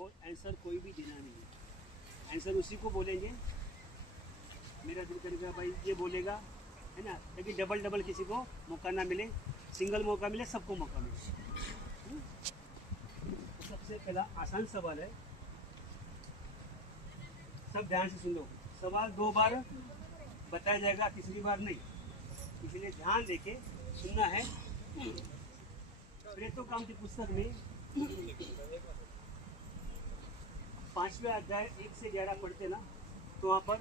आपको आंसर कोई भी देना नहीं है, आंसर उसी को बोलेंगे। मेरा दिल करेगा भाई ये बोलेगा, है ना, ताकि डबल डबल किसी को मौका ना मिले, सिंगल मौका मिले, सबको मौका मिले। तो सबसे पहला आसान सवाल है, सब ध्यान से सुन लो। सवाल 2 बार बताया जाएगा, तीसरी बार नहीं, इसलिए ध्यान देके सुनना है। प्रेतो काम की पुस्तक में 5वें अध्याय 1 से 11 पढ़ते ना, तो वहाँ पर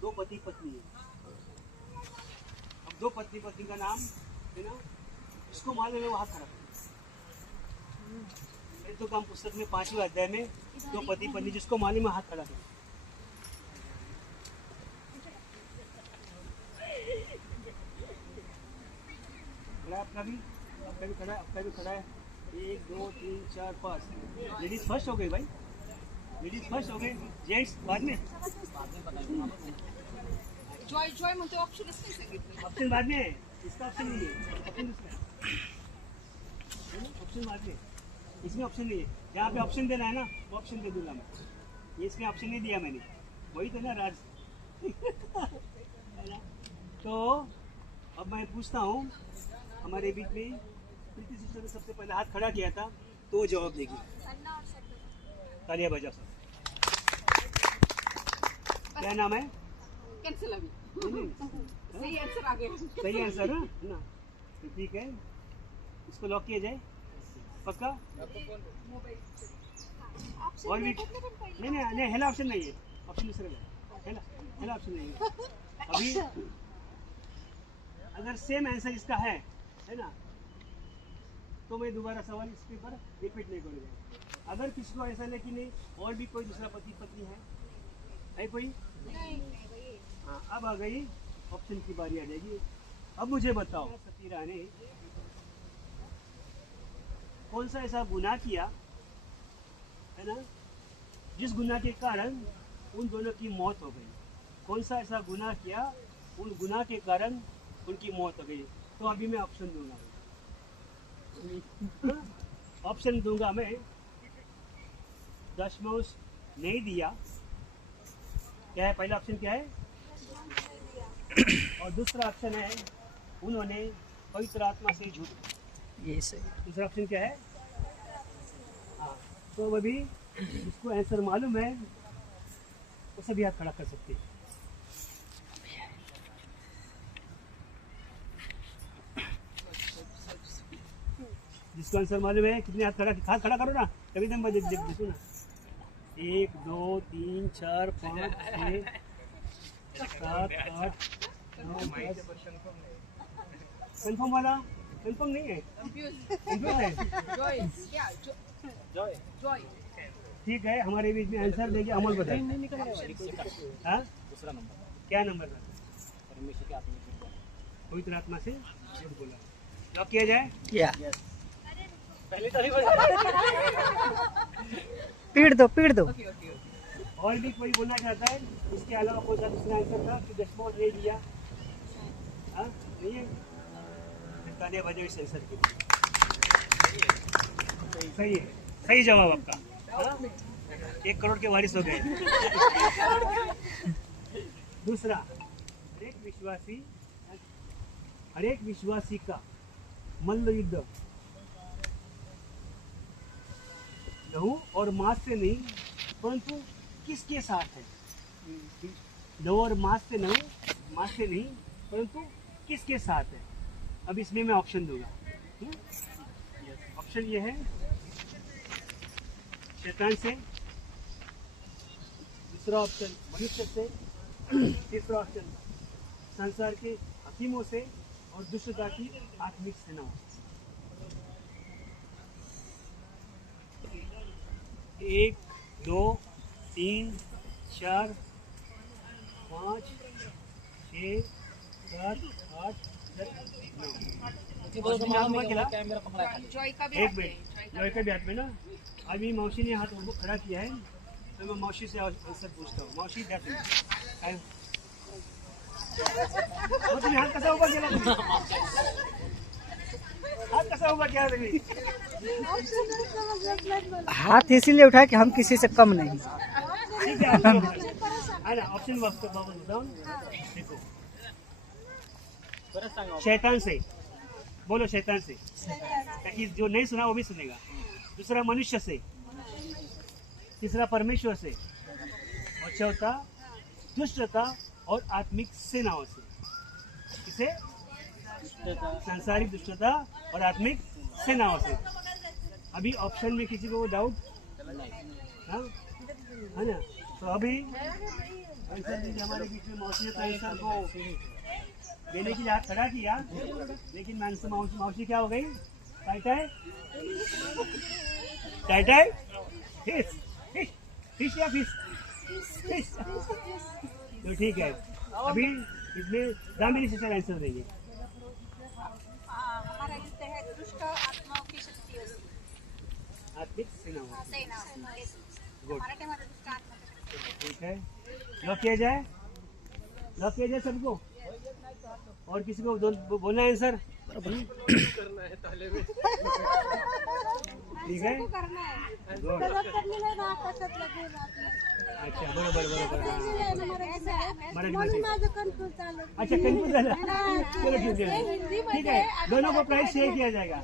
2 पति पत्नी है। अब 2 पति पत्नी का नाम है ना, इसको मालूम है, वहाँ खड़ा प्रेतो काम पुस्तक में 5वें अध्याय में 2 पति पत्नी, जिसको मालूम है हाथ खड़ा करें। आपका भी खड़ा है, आपका भी खड़ा है। 1 2 3 4 5 लेडीज फर्स्ट हो गई भाई, लेडीज फर्स्ट हो गए, जेंट्स बाद में। जॉय जॉय म्हणतो ऑप्शन ऑप्शन बाद में है, इसका ऑप्शन नहीं है, ऑप्शन बाद में, इसमें ऑप्शन नहीं है। जहाँ पे ऑप्शन देना है ना, वो ऑप्शन दे दूंगा मैं, ये इसमें ऑप्शन नहीं दिया मैंने, वही तो ना राज। तो अब मैं पूछता हूँ, हमारे बीच में प्रीति सिस्टर ने सबसे पहले हाथ खड़ा किया था, तो जवाब देगी। तालियां बजाओ सर। क्या नाम है? कैंसिल अभी सही आंसर आ गया, सही आंसर है ना, तो ठीक है, इसको लॉक किया जाए पक्का। और भी नहीं, हेला ऑप्शन नहीं है, ऑप्शन दूसरा हेला ऑप्शन नहीं है। अभी अगर सेम आंसर इसका है ना, तो मैं दोबारा सवाल इसके ऊपर रिपीट नहीं करूँगा। अगर किसी को ऐसा नहीं कि नहीं और भी कोई दूसरा पति पत्नी है कोई? हाँ, अब आ गई ऑप्शन की बारी, आ जाएगी। अब मुझे बताओ, सतीरा ने कौन सा ऐसा गुनाह किया है ना, जिस गुनाह के कारण उन दोनों की मौत हो गई? कौन सा ऐसा गुनाह किया, उन गुनाह के कारण उनकी मौत हो गई? तो अभी मैं ऑप्शन दूंगा, ऑप्शन दूंगा मैं। दशमांश नहीं दिया, क्या है पहला ऑप्शन, क्या है? और दूसरा ऑप्शन है उन्होंने पवित्र आत्मा से झूठ, ये सही। दूसरा ऑप्शन क्या है? हाँ, तो अभी जिसको आंसर मालूम है वो सभी हाथ खड़ा कर सकते हैं। जिसको आंसर मालूम है, कितने हाथ खड़ा करो ना, तभी तुम देखो ना। 1 2 3 4 5 6 7 8 9 10। कंफर्म वाला? कंफर्म नहीं है, कंफ्यूज है। जॉय ठीक है, हमारे बीच में आंसर देगी अमल बताए। हाँ, दूसरा नंबर क्या नंबर था? परमेश्वर के आत्मा से पवित्र आत्मा से झूठ बोला। लॉक किया जाए? पहले तो नहीं पीड़ दो। और भी कोई बोलना चाहता है? इसके अलावा कोई सा दूसरा आंसर था कि दशमलव नहीं दिया? हाँ, नहीं है? तालियां बजाओ इस आंसर के लिए। सही है, सही जवाब आपका। हाँ? 1 करोड़ के वारिस हो गए। दूसरा, हर एक विश्वासी का मल्ल युद्ध लहू और मांस से नहीं, परंतु किसके साथ है? लहू और मांस से नहीं, परंतु किसके साथ है? अब इसमें मैं ऑप्शन दूंगा। ऑप्शन ये है, शैतान से, दूसरा ऑप्शन मनुष्य से, तीसरा ऑप्शन संसार के हकीमों से, और दुष्टता की आत्मिक सेनाओं। 1 2 3 4 5 6 7 8 10 9। कैमरा पकड़ा है खाली। जॉय का भी एक मिनट, जॉय के भी हाथ में ना, अभी मौसी ने हाथ खड़ा किया है, तो मैं मौसी से आंसर पूछता हूँ। मौसी क्या तुम्हें हाथ कैसा ऊपर किया? हाथ कैसा होगा क्या अभी? हाथ इसीलिए उठाए कि हम किसी से कम नहीं। ठीक है है ना ऑप्शन बताओ देखो शैतान से बोलो शैतान से ताकि जो नहीं सुना वो भी सुनेगा दूसरा मनुष्य से तीसरा परमेश्वर से और चौथा दुष्टता और आत्मिक सेनाओं से किसे सांसारिक दुष्टता और आत्मिक सेनाओं से अभी ऑप्शन में किसी को डाउट हाँ है ना तो अभी आंसर दीजिए हमारे बीच में मौसी ने आंसर को देने के लिए हाथ खड़ा किया लेकिन मौसी क्या हो गई टाइटाई फिश या फिश तो ठीक है अभी इसमें दामिनी सिस्टर आंसर देंगे हमारा युद्ध है दुष्ट आत्माओं की शक्तियों से आत्मिक सेनाओं सेना गुड मराठीमध्ये दुष्ट आत्मा ठीक है लॉक किया जाए सबको और किसी को बोलना है आंसर ठीक है करना है गुड अच्छा बरोबर मराठी अच्छा कन्फ्यूज झाला चलो ठीक है दोनों को प्राइस शेअर किया जाएगा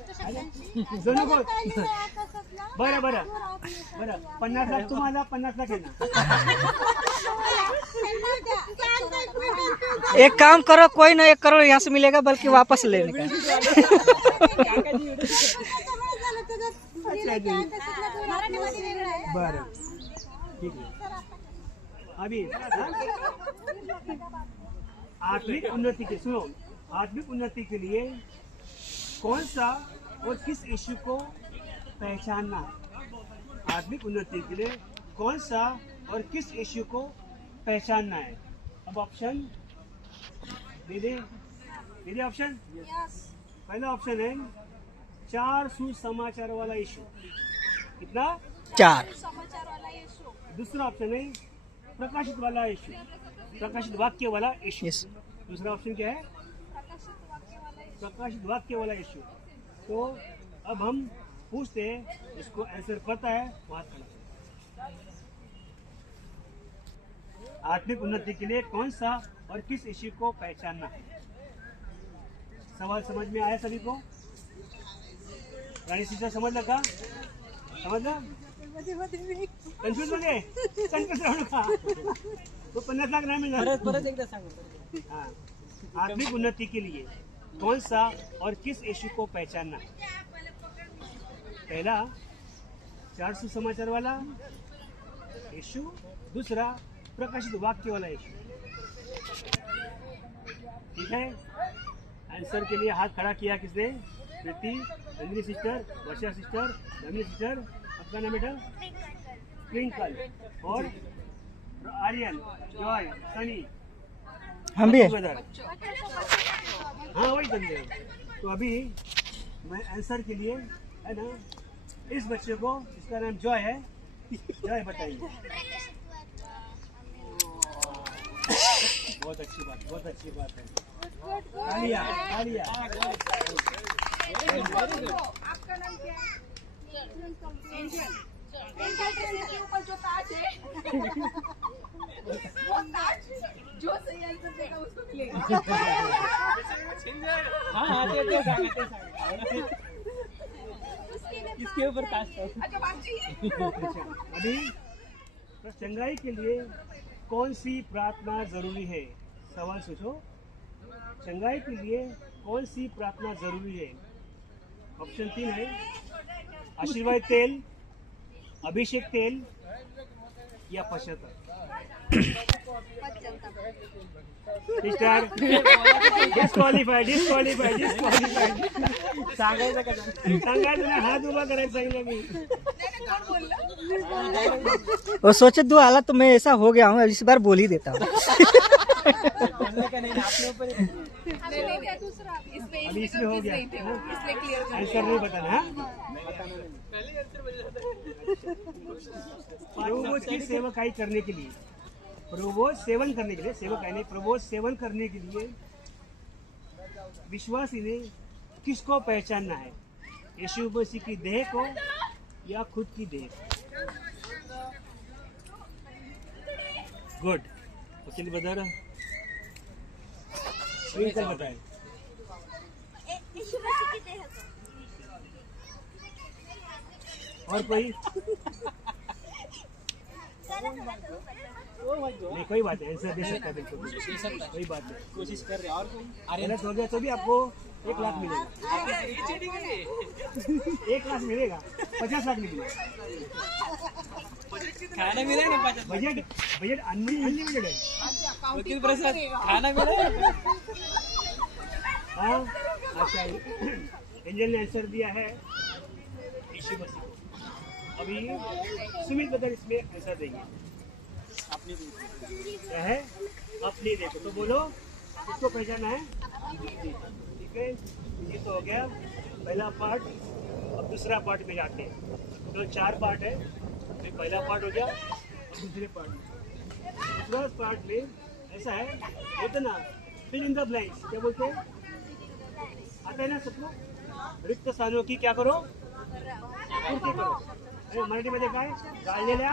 दोनों को बरं 50 लाख तुम्हाला 50 लाख येणार एक काम करो, कोई ना 1 करोड़ यहाँ से मिलेगा बल्कि वापस लेने का। बरं ठीक है अभी आत्मिक उन्नति के सुनो आत्मिक उन्नति के लिए कौन सा और किस इश्यू को पहचानना है आत्मिक उन्नति के लिए कौन सा और किस इश्यू को पहचानना है अब ऑप्शन दीदी ऑप्शन पहला ऑप्शन है 4 सुसमाचार वाला इशू कितना 4 समाचार वाला यीशु दूसरा ऑप्शन है प्रकाशित वाला इशू प्रकाशित वाक्य वाला इशू Yes. दूसरा ऑप्शन क्या है प्रकाशित वाक्य वाला इशू तो अब हम पूछते हैं इसको आंसर पता है वहां खड़ा आत्मिक उन्नति के लिए कौन सा और किस इश्यू को पहचानना है सवाल समझ में आया सभी को रानी सिस्टर समझ लगा समझला कन्फ्यूज हो गए कन्फ्यूज राहू नका तो 50 लाख नाही मिळणार परत एकदा सांगा हाँ आत्मिक उन्नति के लिए कौन सा और किस इश्यू को पहचानना है पहला 4 सुसमाचार वाला इश्यू दूसरा प्रकाशित वाक्य वाला इश्यू ठीक है आंसर के लिए हाथ खड़ा किया किसने प्रीति नंदिनी सिस्टर वर्षा सिस्टर नंदिनी सिस्टर आपका नाम बेटा ट्विंकल और आर्यन जॉय सनी हम भी है। हाँ वही बंदे तो अभी मैं आंसर के लिए है ना इस बच्चे को इसका नाम जॉय है जॉय बताइए बहुत अच्छी बात है तालियां आपका नाम क्या है एंजल के ऊपर जो ताज है वो ताज जो सही आंसर देगा उसको मिलेगा हाँ ते सांगा इसके ऊपर कास्ट अच्छा बाजी अभी तो चंगाई के लिए कौन सी प्रार्थना जरूरी है सवाल सोचो चंगाई के लिए कौन सी प्रार्थना जरूरी है ऑप्शन 3 है आशीर्वाद तेल अभिषेक तेल या पश्चाताप सिस्टर डिस्क्वालिफाइड सांगायचं का सांगायचं ना हात उभा करायला सांगितलं मी वो सोचे 2 आला तो मैं ऐसा हो गया हूँ, इस बार बोल ही देता हूँ। बोलने का नहीं अपने ऊपर नहीं दूसरा इसमें अभी इसमें हो गया इसलिए क्लियर आंसर नहीं बताना हाँ? प्रभु की सेवकाई करने के लिए प्रभु सेवन करने के लिए सेवकाई नहीं प्रभु सेवन करने के लिए विश्वासी ने किसको पहचानना है, यीशु मसीह की देह को या खुद की देह? गुड, वकील बता रहा बताए। और कोई? नहीं, कोई बात नहीं, आंसर दे सकता है, बिल्कुल कोई बात नहीं। कोशिश कर रहे हैं। और कोई गलत हो गया तो भी आपको 1 लाख मिलेगा। 1 लाख मिलेगा, 50 लाख मिलेगा। खाना मिला ना 50? बजट अनलिमिटेड है। वकील प्रसाद खाना मिला? हाँ, अच्छा, एंजल ने आंसर दिया है यीशु मसीह को। अभी सुमित बदल इसमें आंसर देंगे। अपनी क्या है? अपनी देखो तो बोलो, किसको पहचाना है? ठीक है, ये तो हो गया पहला पार्ट। अब दूसरा पार्ट में जाते हैं। तो 4 पार्ट है, फिर पहला पार्ट हो गया, अब दूसरे पार्ट में। दूसरा पार्ट में ऐसा है, बोलते ना फिल इन द ब्लैंक्स, क्या बोलते हैं? आता है ना सबको? रिक्त स्थानों की क्या करो? पूर्ती करो। अरे मराठीमध्ये काय? गाळलेल्या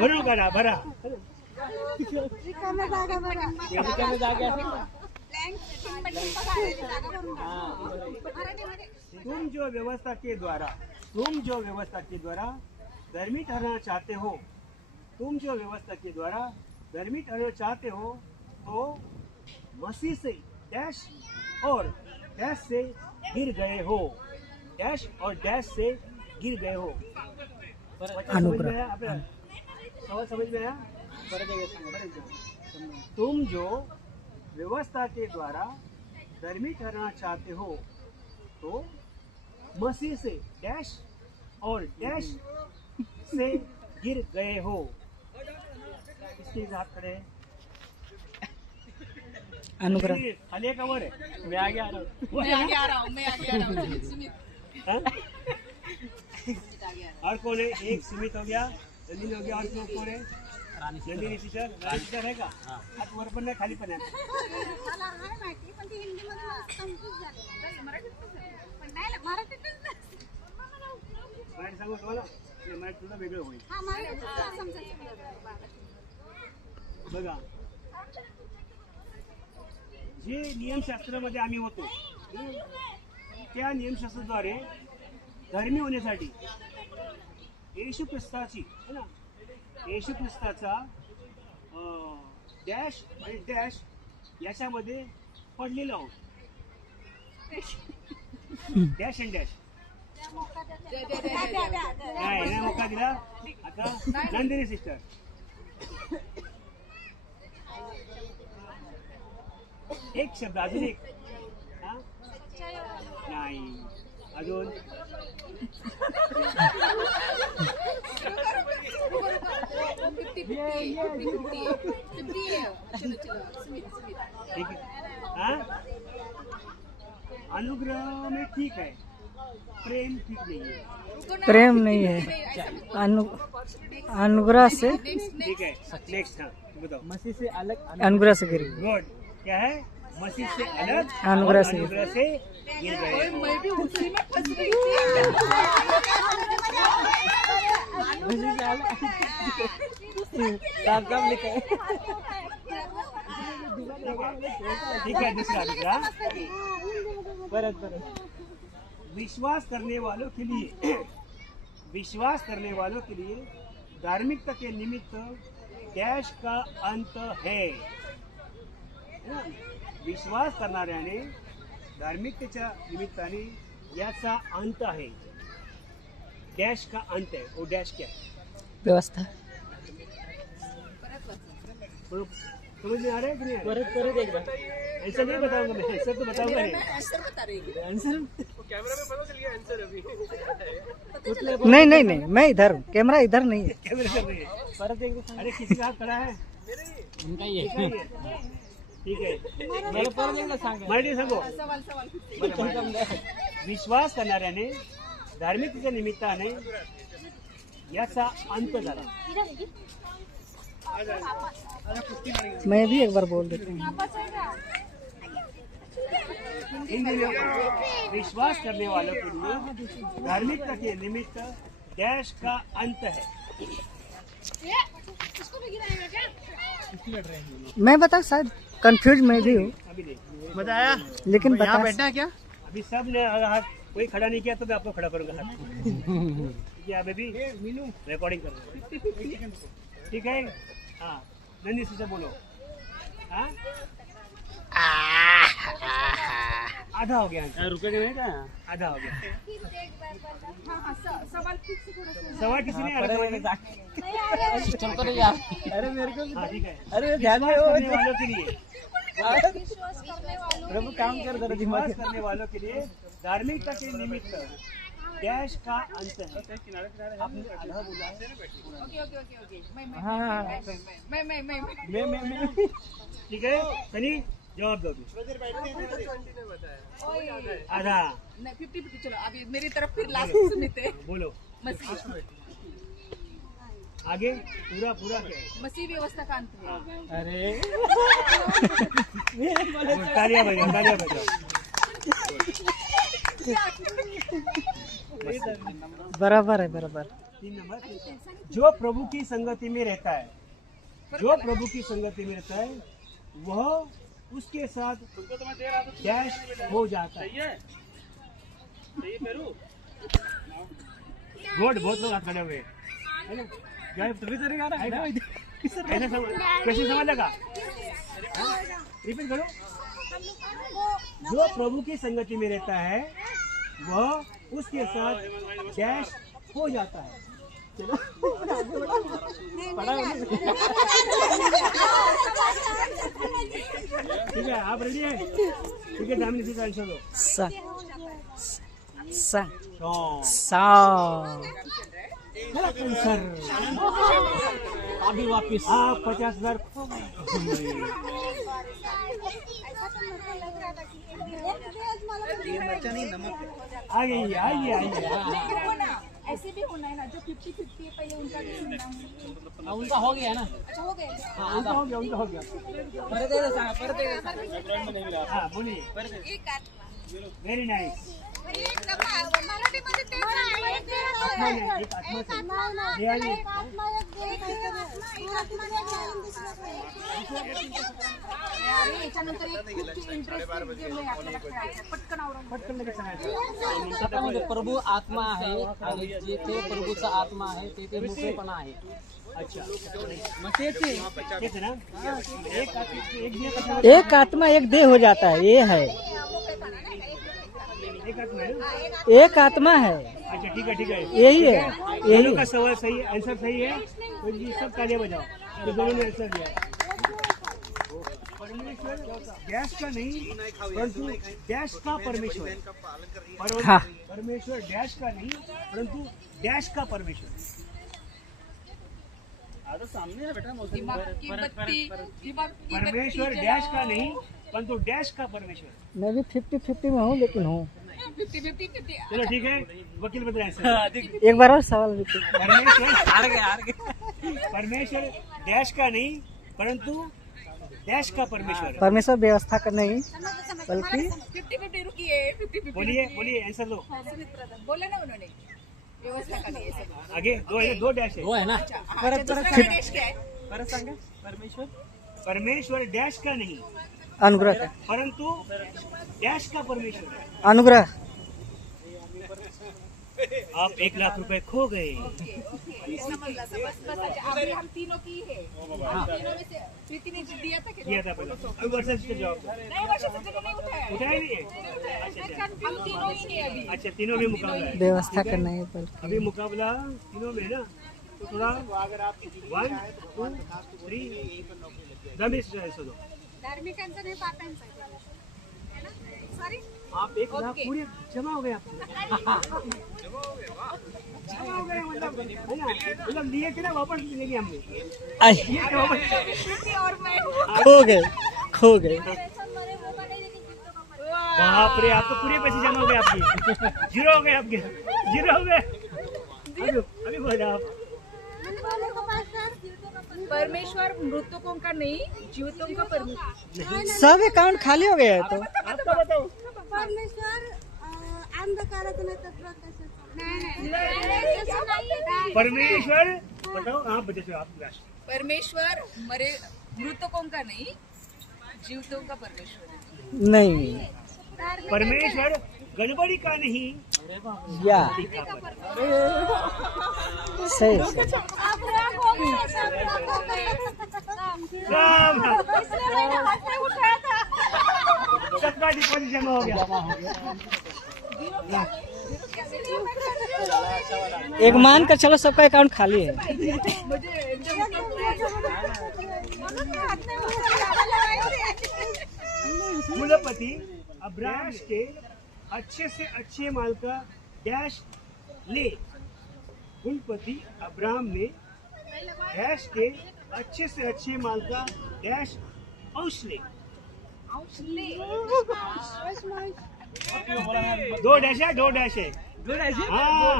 भरून काढा, भरा। रिकाम्या जागा भरा. रिकाम्या जागा असेल ना? तुम जो व्यवस्था के द्वारा धर्मी ठहरना चाहते हो, तुम जो व्यवस्था के द्वारा धर्मी ठहरना चाहते हो, तो मसीह से डैश और डैश से गिर गए हो, डैश और डैश से गिर गए हो। अनुग्रह। सवाल समझ में आया? तुम जो व्यवस्था के द्वारा धर्मी ठहरना चाहते हो, तो मसीह से डैश और डैश से गिर गए हो। इसके साथ खड़े हैं। अनुग्रह। खाली का वर है? मैं आगे आ रहा हूँ। हाँ? और कौन है? एक सुमित हो गया, नंदिनी हो गया, और कौन है? नंदिनी टीचर। रानी टीचर है का? आज वर पण नाही, खाली पण आहे। मला आहे माहिती, पण ती हिंदीमध्ये कन्फ्यूज झाले. मराठीतच आहे. पण नाही, मराठीतच नाही. मराठी सांगू तुम्हाला? नाही, मराठी तुला वेगळं होईल। हा, मराठीतच समजायचं मला. बघा, जे नियमशास्त्रामध्ये आम्ही होतो, त्या नियमशास्त्राद्वारे धर्मी होण्यासाठी येशू ख्रिस्ताची है ना, येशू ख्रिस्ताचा डॅश आणि डॅश याच्यामध्ये पडलेलो आहोत। डॅश अँड डॅश नाही ना, मोका दिला। आता नंदिनी सिस्टर, एक शब्द अजून एक। हा? नाही, अजून ठीक है। हाँ? अनुग्रह में ठीक है, प्रेम ठीक नहीं है। प्रेम नहीं है, अनुग्रह से। ठीक है, नेक्स्ट। हाँ, बताओ। मसीह से अलग अनुग्रह से गिर गए। गुड। क्या है? मसीह से अलग, अनुग्रह और से अनुग्रह से गिर गए। मसीह से अलग काम लिखा है। ठीक है, दूसरा परत विश्वास करने वालों के लिए धार्मिकता के निमित्त डैश का अंत है ना? विश्वास करणाऱ्याने धार्मिकतेच्या निमित्ताने याचा अंत आहे। डैश का अंत है, वो डैश क्या है? व्यवस्था। समझ में आ रहा है कि नहीं? परत एकदा आंसर नहीं बताऊंगा मैं, आंसर तो बताऊंगा नहीं। आंसर नहीं नहीं नहीं, मैं इधर हूँ, कैमरा इधर नहीं है। कैमरे कर रही है। परत एकदा सांग। अरे किसी का हाथ खड़ा है? उनका ही है। ठीक है, मला परत एकदा सांग। मराठी सांगो। विश्वास करणाऱ्याने धार्मिकतेच्या निमित्ताने याचा अंत झाला। मैं भी एक बार बोल देता हूँ। इन दिनों पर विश्वास करने वालों के लिए धार्मिकता के निमित्त डैश का अंत है। इसको भी गिराएगा क्या? मैं बता शायद कंफ्यूज मैं भी हूँ, अभी नहीं बताया लेकिन यहाँ बता बैठना है क्या? अभी सब ने अगर हाथ कोई खड़ा नहीं किया तो मैं आपको खड़ा करूंगा हाथ। क्या बेबी रिकॉर्डिंग कर रहे हैं। ठीक है। हाँ नंदी से बोलो। हाँ आधा हो गया। रुके नहीं क्या? आधा हो गया। हाँ सवाल ठीक से थोड़ा सा सवाल किसी ने आधा नहीं आ रहा है। चल कर यार। अरे मेरे को हाँ ठीक है। अरे ध्यान में विश्वास करने वालों के लिए विश्वास करने वालों प्रभु काम कर दो दिमाग विश्वास करने वालों के लिए धार्मिकता के निमित्त डैश का अंत है। आपने आधा बोला है। ओके हाँ मैं ठीक है सनी जवाब दो। आधा 50-50 चलो अभी मेरी तरफ फिर लास्ट सुनते हैं। बोलो। मसीह आगे पूरा पूरा क्या है? मसीह व्यवस्था का अंत है। अरे तालियां बजाओ तालियां बजाओ। बराबर है बराबर। 3 नंबर। जो प्रभु की संगति में रहता है, जो प्रभु की संगति में रहता है वह उसके साथ डैश हो जाता है। गुड बहुत लोग हाथ खड़े हुए है ना। कैसे समझ लगा? रिपीट करो। जो प्रभु की संगति में रहता है वह उसके साथ डैश हो जाता है। चलो ठीक है आप रेडी है? ठीक है दामिनी जी का आंसर दो। सा सा तो सा आंसर अभी वापिस आप 50,000 खो गए। आइए आइए आइए। लेकिन वो ना ऐसे भी होना है ना, जो 50-50 है पहले उनका भी सुनना है। उनका हो गया ना। अच्छा हो गया। उनका हो गया उनका हो गया। हाँ बोलिए। एक आत्मा वेरी नाइस। मराठीमध्ये तेच आहे. एक आत्मा हे आहे। याच्यानंतर एक खूप इंटरेस्टिंग गेम आहे आपल्याला खेळायचं. पटकन आवरून पटकन लगेच सांगायचं। स्वतःमध्ये प्रभू आत्मा आहे आणि जेथे प्रभूचा आत्मा आहे तेथे मोकळेपणा आहे. अच्छा मग तेच आहे. ठीक है ना। एक आत्मा एक दिया का एक आत्मा एक देह हो जाता है, ये है एक आत्मा है ना? एक आत्मा है, अच्छा ठीक है ठीक है। यही है दोनों यही का सवाल सही है, आंसर सही है तो जी सब तालियां बजाओ। तो दोनों ने आंसर दिया। परमेश्वर डैश का नहीं परंतु डैश का परमेश्वर। हाँ। परमेश्वर डैश का नहीं परंतु डैश का परमेश्वर। सामने है बेटा दिमाग की बत्ती परमेश्वर डैश का नहीं परंतु डैश का परमेश्वर। मैं भी 50-50 में हूँ लेकिन हूँ। 50-50 चलो ठीक है वकील बता आंसर। एक बार और सवाल रिपीट। परमेश्वर हार गए परमेश्वर डैश का नहीं परंतु डैश का परमेश्वर। परमेश्वर व्यवस्था का नहीं बल्कि 50-50 रुकिए 50-50 बोलिए बोलिए आंसर दो। बोले ना उन्होंने व्यवस्था का नहीं है सब। आगे दो है दो डैश है। वो है ना. अच्छा दूसरा देश क्या है? परत सांगा. परमेश्वर परमेश्वर डैश का नहीं अनुग्रह का, परंतु डैश का परमेश्वर है। अनुग्रह। आप 1,00,000 रुपए खो गए। समझला बस अच्छा अभी हम तीनों की है। हम तीनों में से प्रीति ने दिया था कि किया था पहले। अभी वर्षा से जवाब दो। नहीं वर्षा से नहीं उठाया उठाया नहीं है। अच्छा हम तीनों ही है अभी। अच्छा तीनों में मुकाबला है। व्यवस्था का नहीं बल्कि अभी मुकाबला तीनों में है ना। तो थोड़ा 1 2 3 रमेश ऐसा दो। धार्मिकांचं नाही पापांचं है ना सॉरी आप 1,00,000 पूरे जमा हो गए आपके। जमा हो गए मतलब है ना। मतलब लिए थे ना वापस लेंगे हमने। आई ये तो वापस प्रीति और मैं हूँ। खो गए। बाप रे आप तो पूरे पैसे जमा हो गए आपके। जीरो हो गए आपके। जीरो हो गए। अभी बोले आप परमेश्वर मृतकों का नहीं, जीवितों का परमेश्वर। सब अकाउंट खाली हो गया है तो आपका बताओ। परमेश्वर अंधकारातून येतात प्रकाशात. परमेश्वर बताओ। हाँ बच्चे आप लास्ट। परमेश्वर मरे मृतकों का नहीं, जीवितों का परमेश्वर है। नहीं परमेश्वर गड़बड़ी का नहीं। या सही राम सबका डिपॉजिट जमा हो गया। एक मान कर चलो सबका अकाउंट खाली है। कुलपति अब्राहम के अच्छे से अच्छे माल का डैश ले। कुलपति अब्राहम ने डैश के अच्छे से अच्छे माल का डैश अंश ले। दो डैश है, दो डैश है। हाँ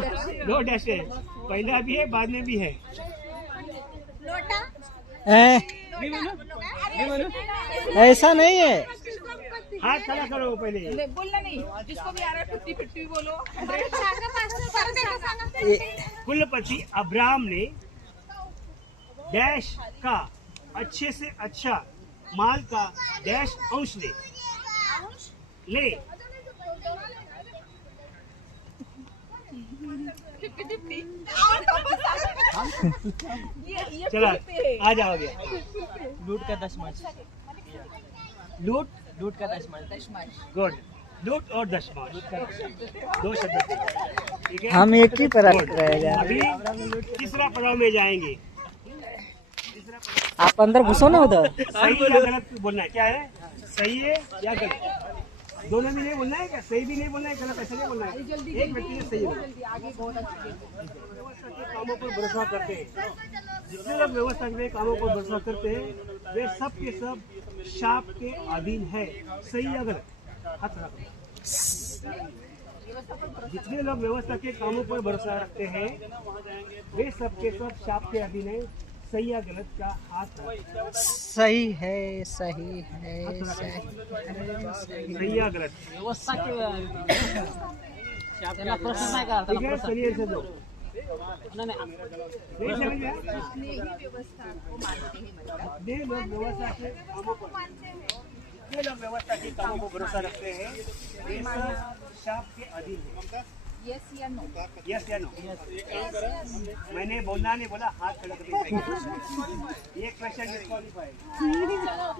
दो डैश है, पहला भी है बाद में भी है। ऐसा नहीं है। हाथ खड़ा करो पहले। बोलना नहीं, जिसको भी आ रहा है 50-50 बोलो। कुलपति अब्राहम ने डैश का अच्छे से अच्छा माल का डैश अंश ले। 50-50 चला आ जाओगे। लूट का दशमांश। लूट का दशमांश। गुड। लूट और दशमांश दो शब्द थे, ठीक है। हम एक ही पर Good. रहेगा। अभी तीसरा पड़ाव में जाएंगे। आप अंदर घुसो ना उधर। सही या गलत बोलना है, क्या है सही है या गलत, दोनों भी नहीं बोलना है। क्या सही भी नहीं बोलना है, गलत ऐसा नहीं बोलना है। एक व्यक्ति ने सही बोला। व्यवस्था के कामों पर भरोसा करते हैं, जितने लोग व्यवस्था के कामों पर भरोसा करते हैं वे सब के सब शाप के अधीन है। सही या गलत हाथ रखो। जितने लोग व्यवस्था के कामों पर भरोसा रखते हैं वे सब के सब शाप के अधीन है। सही या गलत का हाथ रखो। सही है, सही है, सही या गलत, व्यवस्था के त्याला प्रश्न नाही का ठीक है। चलिए से दो नाही नहीं समझ में आया? व्यवस्था को मानते हैं मतलब। जितने लोग व्यवस्था के कामों पर जितने लोग व्यवस्था के कामों को भरोसा रखते हैं वे सब शाप के अधीन है। यस या नो? यस या नो? मैंने बोलना नहीं बोला, हाथ खड़ा करके एक क्वेश्चन डिस्क्वालीफाइड,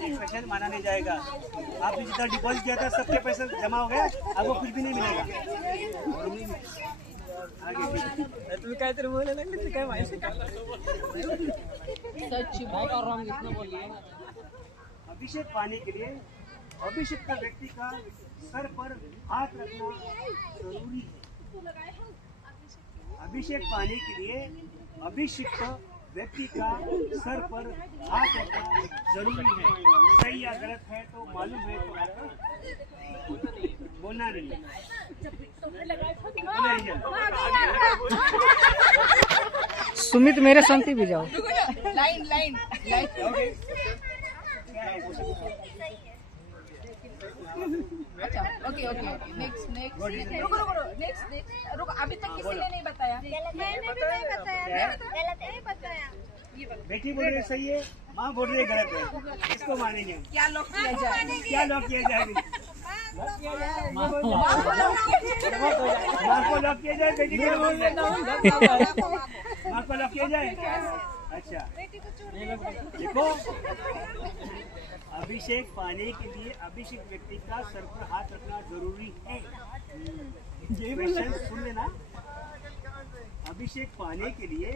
एक क्वेश्चन माना नहीं जाएगा। आपने जितना डिपॉजिट किया था सबके पैसे जमा हो गए, आपको कुछ भी नहीं मिलेगा। तुम्ही काहीतरी बोलायला लागले ते काय माहिती का सच राइट और रॉन्ग इतना बोल रहा है। अभिषेक पाने के लिए अभिषिक्त व्यक्ति का सर पर हाथ रखना जरूरी है। अभिषेक पाने के लिए अभिषिक्त व्यक्ति का सर पर हाथ रखना जरूरी है। सही या गलत है तो मालूम है तो बोलना नहीं है। सुमित मेरे संगती भी जाओ। Line line line. अच्छा ओके ओके नेक्स्ट नेक्स्ट रुको रुको नेक्स्ट नेक्स्ट रुको। अभी तक किसी ने नहीं बताया। मैंने भी नहीं बताया। बेटी बोल रही सही है, माँ बोल रही गलत है, इसको मानेंगे हम। क्या लॉक किया जाए? क्या लॉक किया जाएगा? माँ को लॉक किया जाए, बेटी को बोल रहे माँ को लॉक किया जाए। अच्छा देखो, अभिषेक पाने के लिए अभिषेक व्यक्ति का सर पर हाथ रखना जरूरी है। ये क्वेश्चन सुन लेना। अभिषेक पाने के लिए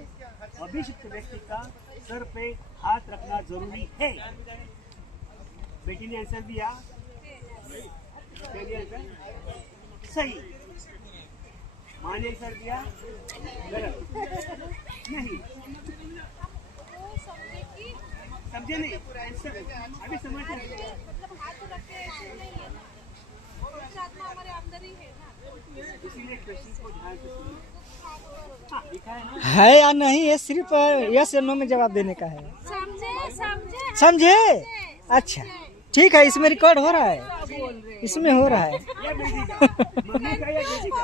अभिषिक्त व्यक्ति का सर पे हाथ रखना जरूरी है। बेटी ने आंसर दिया, सही। माँ ने आंसर दिया गलत। नहीं समझे नहीं आंसर अभी समझ नहीं। इसीलिए क्वेश्चन को ध्यान से सुनिए। है या नहीं, ये सिर्फ यस या नो में जवाब देने का है। समझे समझे? अच्छा ठीक है, इसमें रिकॉर्ड हो रहा है, इसमें हो रहा है। ये बेटी का, मम्मी का या बेटी का?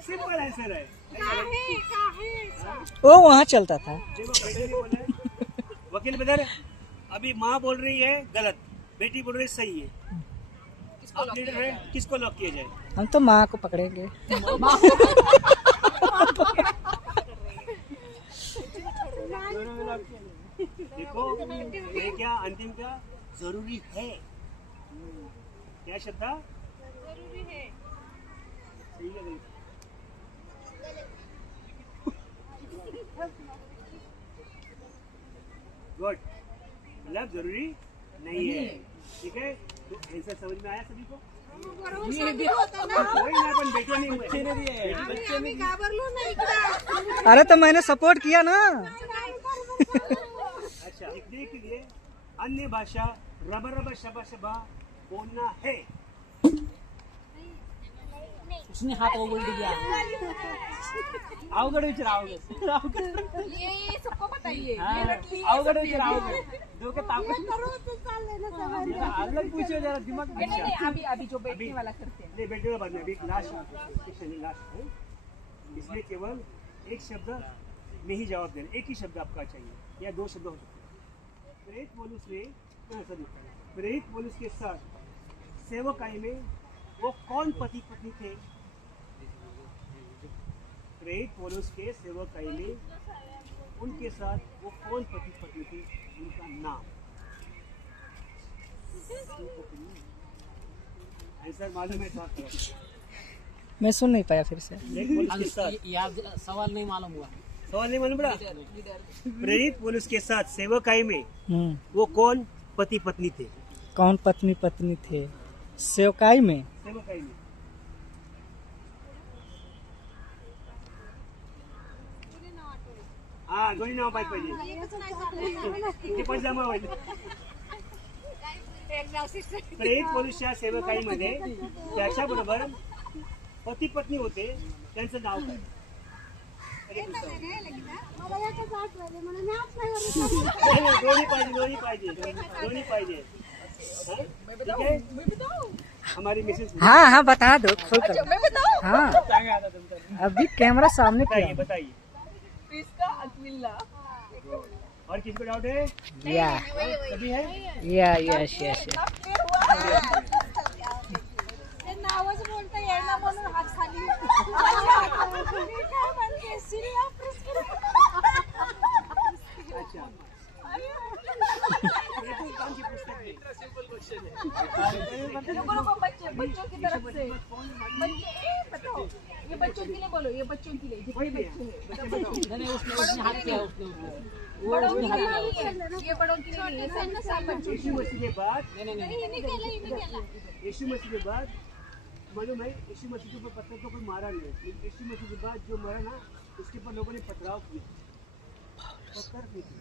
सिंपल आंसर है। वो वहाँ चलता था। देखो बेटे ने बोला है। वकील बदर, अभी माँ बोल रही है गलत, बेटी बोल रही है सही है। आप लीडर है, किसको लॉक किया जाए? हम तो माँ को पकड़ेंगे। देखो ये क्या अंतिम क्या जरूरी है, क्या शब्द जरूरी है। सही है गलत? गुड, मतलब जरूरी नहीं है। ठीक है, तो आंसर समझ में आया सभी को? कोई ना, अपन बेटे नहीं हुए। आम्ही घाबरलो नाही इकडं. अरे तो मैंने सपोर्ट किया ना। अच्छा, लिखने के लिए अन्य भाषा रबा रबा शबा शबा बोलना है। उसने हाथ ओवल दिया। अवगढ़ विचार अवगढ़ ये सबको बताइए। अवगढ़ विचार अवगढ़ दो के ताप करू तर चाललंय ना सगळं. अलग पूछो जरा दिमाग में। नहीं, अभी अभी जो बैठने वाला करते हैं। नहीं, बैठने वाला बाद में, अभी लास्ट क्वेश्चन है, लास्ट है। इसमें केवल एक शब्द में ही जवाब देना, एक ही शब्द आपका चाहिए या दो शब्द हो सकते हैं। प्रेरित पौलुस ने प्रेरित पौलुस के साथ सेवकाई में वो कौन पति पत्नी थे? प्रेरित पौलुस के सेवकाई में उनके साथ वो कौन पति पत्नी थे, उनका नाम? आंसर मालूम है तो आप करो। मैं सुन नहीं पाया फिर से। प्रेरित पौलुस के साथ याद सवाल नहीं मालूम हुआ। सवाल नहीं मालूम पड़ा? प्रेरित पौलुस के साथ सेवकाई में हम्म, वो कौन पति पत्नी थे? कौन पत्नी पत्नी थे सेवकाई में? सेवकाई में हा, दोन्ही नाव पाहिजे. किती पण जमा होईल. प्रेरित पौलुसच्या सेवकाईमध्ये त्याच्याबरोबर पती पत्नी होते, त्यांचं नाव काय? मला एकच आठवलं म्हणून मी आज नाही नाही, नाही, दोन्ही पाहिजे, दोन्ही पाहिजे, दोन्ही पाहिजे. हाँ? ठीक है, हमारी मिसेस हाँ हाँ बता दो, खोल कर। मैं बताऊं? हाँ अभी कैमरा सामने बताइए किया। बताइए. इसका अकविला। और किसको डाउट है? या सभी है? या यस यस ते नावच बोलता येईना म्हणून हात खाली. मी काय म्हणते सिल्ला अच्छा. कौन सी पुस्तक है? रुको, बच्चों की तरफ से। बच्चे बताओ, ये बच्चों के लिए बोलो, ये बच्चों के लिए, जितने बच्चे हैं। नहीं उसने हाथ किया उसने बड़ों के लिए नहीं है, ये बड़ों के लिए नहीं है, सब बच्चों यीशु मसीह के बाद, नहीं यीशु मसीह के बाद मालूम है, यीशु मसीह के ऊपर पत्थर तो कोई मारा नहीं, लेकिन यीशु मसीह के बाद जो मरा ना, उसके ऊपर लोगों ने पथराव किया, पत्थर नहीं किया.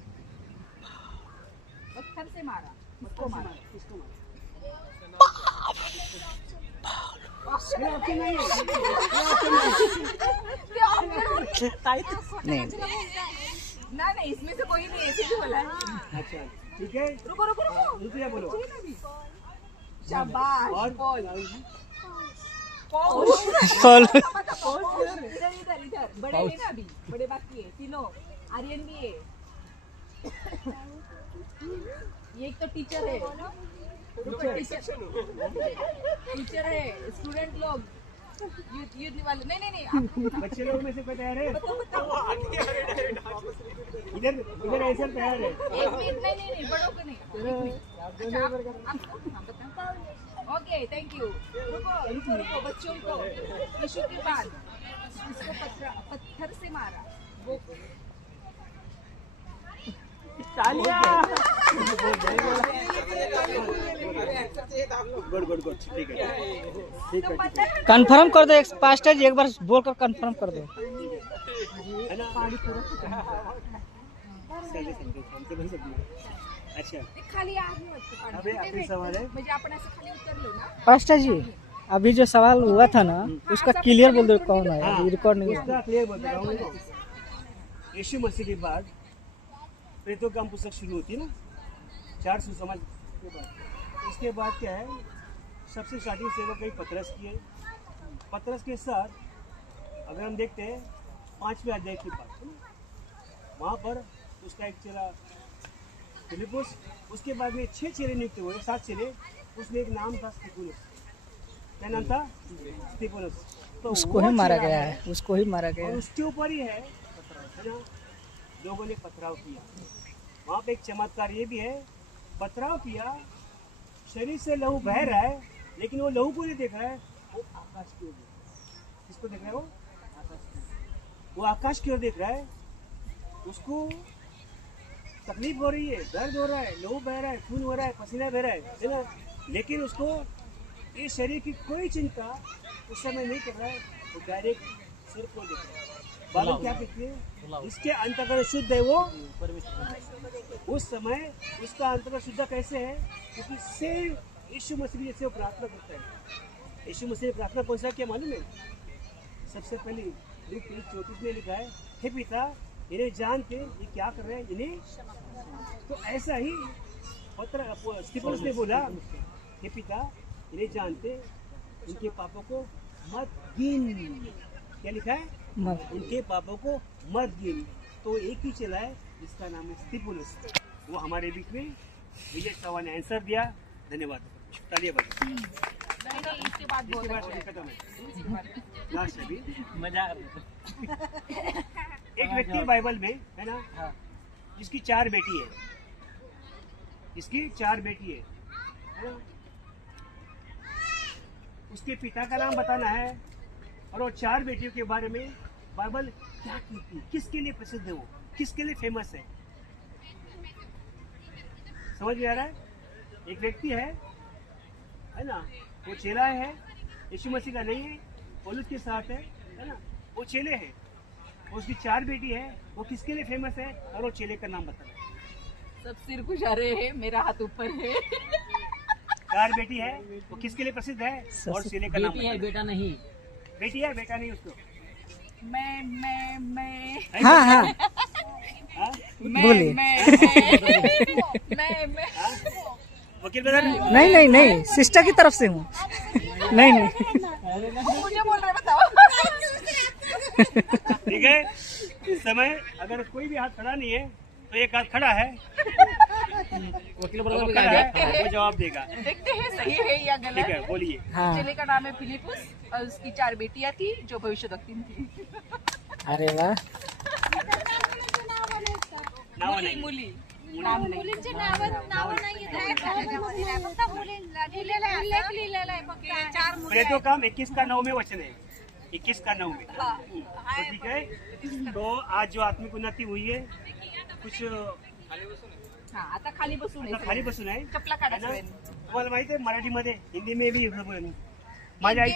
पत्थर से मारा। किसको मारा? किसको मारा? ये ऑप्शन नहीं है, नहीं नहीं, इसमें से कोई नहीं, ऐसे ही बोला है। अच्छा ठीक है. रुको, रुपया बोलो. शाबाश। और फॉल इधर बड़े हैं ना, अभी बड़े बाकी है, तीनों आर्यन भी है। ये एक तो टीचर है, टीचर है, स्टूडेंट लोग, यूथ वाले, नहीं बच्चे लोग में से कोई तैयार है? बताओ। इधर ऐसा तैयार है. एक मिनट, नहीं, बड़ों को नहीं। Okay, thank you. रुको, बच्चों को यीशु के बाद इसको पत्थर से मारा, वो गुड ठीक है, ठीक है. कंफर्म कर दो, एक पास्टर जी एक बार बोल कर कंफर्म कर दो। है ना? अच्छा ते खाली आहे वाटतं पाणी. अबे कुठे आखिरी भेटतं? सवाल है म्हणजे आपण असं खाली उतरलो ना. पास्टर जी अभी जो सवाल हुआ था ना उसका क्लियर बोल दो कौन है, हाँ, अभी रिकॉर्ड नहीं हुआ। उसका क्लियर बता रहा हूँ। यीशु मसीह के बाद प्रेतों का पुस्तक शुरू होती है ना, 4 सुसमाचार के बाद। इसके बाद क्या है, सबसे स्टार्टिंग सेवा कई पतरस की है। पतरस के साथ अगर हम देखते हैं 5वें अध्याय की बात, वहाँ पर उसका एक चेला फिलिपुस, उसके बाद में 6 चेले नियुक्त हुए, 7 चेले। उसमें एक नाम था स्तिफनुस। क्या नाम था? स्तिफनुस। तो उसको वो ही मारा चेला गया है, है, उसको ही मारा गया और है। उसके ऊपर ही है ना, लोगों ने पथराव किया। वहाँ पे एक चमत्कार ये भी है, पथराव किया, शरीर से लहू बह रहा है, लेकिन वो लहू को नहीं देख रहा है, वो आकाश की ओर देख रहा है। किसको देख रहा है? वो आकाश की ओर देख रहा है। उसको तकलीफ हो रही है, दर्द हो रहा है, लहू बह रहा है, खून हो रहा है, पसीना बह रहा है ना, लेकिन उसको इस शरीर की कोई चिंता उस समय नहीं कर रहा है। वो डायरेक्ट सिर को देख रहा है। बाइबल क्या कहती है? जिसके अंतःकरण शुद्ध है वो उस समय उसका अंतःकरण शुद्ध कैसे है? क्योंकि सेम यीशु मसीह जैसे वो प्रार्थना करता है। यीशु मसीह ने प्रार्थना कौन सा किया मालूम है? सबसे पहले लूक 34 में लिखा है, हे पिता इन्हें जानते ये क्या कर रहे हैं, इन्हें। तो ऐसा ही स्तिफनुस ने बोला, हे पिता इन्हें जानते उनके पापों को मत गिन। क्या लिखा है? उनके पापों को मत गिन। तो एक ही चला है जिसका नाम है स्तिफनुस, वो हमारे बीच में विजय चौहान ने आंसर दिया। धन्यवाद, तालियां बजाओ। नहीं, इसके बाद इसके बाद बहुत अभी खत्म है, लास्ट अभी। मजा एक व्यक्ति बाइबल में है ना, हाँ। जिसकी 4 बेटी है, जिसकी 4 बेटी है ना? उसके पिता का नाम बताना है और वो 4 बेटियों के बारे में बाइबल क्या कहती है, किसके लिए प्रसिद्ध है, वो किसके लिए फेमस है। समझ में आ रहा है? एक व्यक्ति है ना, वो चेला है, यीशु मसीह का नहीं है, पौलुस के साथ है ना, वो चेले है। उसकी 4 बेटी है, वो किसके लिए फेमस है और वो चेले का नाम बताना है। सब सिर कुशारे हैं, मेरा हाथ ऊपर है। 4 बेटी है, वो किसके लिए प्रसिद्ध है और चेले का नाम बेटी है बताना बेटा नहीं। है। बेटी है, बेटा नहीं उसको। मैं है हाँ बेटा? हाँ हाँ? बोलिए। मैं हाँ? वकील ब्रदर, नहीं नहीं नहीं, सिस्टर की तरफ से हूँ। नहीं नहीं मुझे बोल रहे बताओ। ठीक है। इस समय अगर कोई भी हाथ खड़ा नहीं है तो एक हाथ खड़ा है, वकील वो बराबर खड़ा का है, वो जवाब देगा। देखते हैं सही है या ठीक गलत। है, बोलिए। हाँ। चेले का नाम है फिलिपुस और उसकी 4 बेटियां थी जो भविष्यवक्ता थी। अरे वाह, नाव मुली नाही. मुली नाम नाही. मुलींची नावं नाही फक्त मुलींना लिहिलेलं आहे, उल्लेख लिहिलेला आहे फक्त 4 मुली प्रेतों का 21 का 9 में वचन है, 21 का 9 में। तो ठीक है, तो आज जो आत्मिक उन्नति हुई है, कुछ हा आता खाली बसून आता आहे. खाली बसून आहे चपला है काढायचं ना? वेळ. तुम्हाला माहिती आहे मराठीमध्ये, हिंदी में भी माझ्या आई